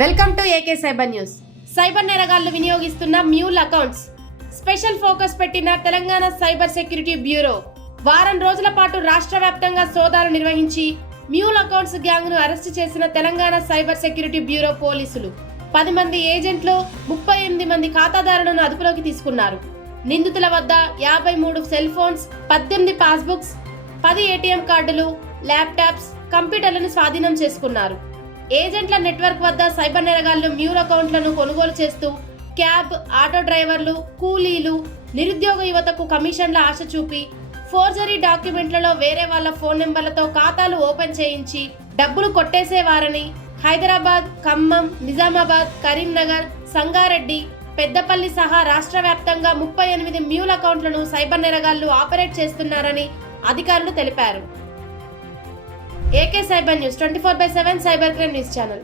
Welcome to AK cyber news. Cyber నేరగాళ్లు వినియోగిస్తున్న mule accounts special focus పెట్టిన Telangana cyber security bureau వారం రోజుల పాటు రాష్ట్ర వ్యాప్తంగా సోదాలు నిర్వహించి మ్యూల్ అకౌంట్స్ గ్యాంగ్ ను అరెస్టు చేసిన తెలంగాణ సైబర్ సెక్యూరిటీ బ్యూరో పోలీసులు 10 మంది ఏజెంట్లు 38 మంది ఖాతాదారులను అదుపులోకి తీసుకున్నారు. నిందితుల వద్ద 53 సెల్ ఫోన్స్, 18 పాస్బుక్స్, 10 ఏటీఎం కార్డులు, ల్యాప్టాప్స్, కంప్యూటర్లను స్వాధీనం చేసుకున్నారు. ఏజెంట్ల నెట్వర్క్ వద్ద సైబర్ నేరగాళ్లు మ్యూల్ అకౌంట్లను కొనుగోలు చేస్తూ క్యాబ్, ఆటో డ్రైవర్లు, కూలీలు, నిరుద్యోగ యువతకు కమిషన్ల ఆశ చూపి ఫోర్జరీ డాక్యుమెంట్లలో వేరే వాళ్ళ ఫోన్ నెంబర్లతో ఖాతాలు ఓపెన్ చేయించి డబ్బులు కొట్టేసేవారని హైదరాబాద్, ఖమ్మం, నిజామాబాద్, కరీంనగర్, సంగారెడ్డి, పెద్దపల్లి సహా రాష్ట్ర వ్యాప్తంగా 38 మ్యూల్ అకౌంట్లను సైబర్ నేరగాళ్లు ఆపరేట్ చేస్తున్నారని అధికారులు తెలిపారు. AK cyber news 24/7 cyber crime news channel.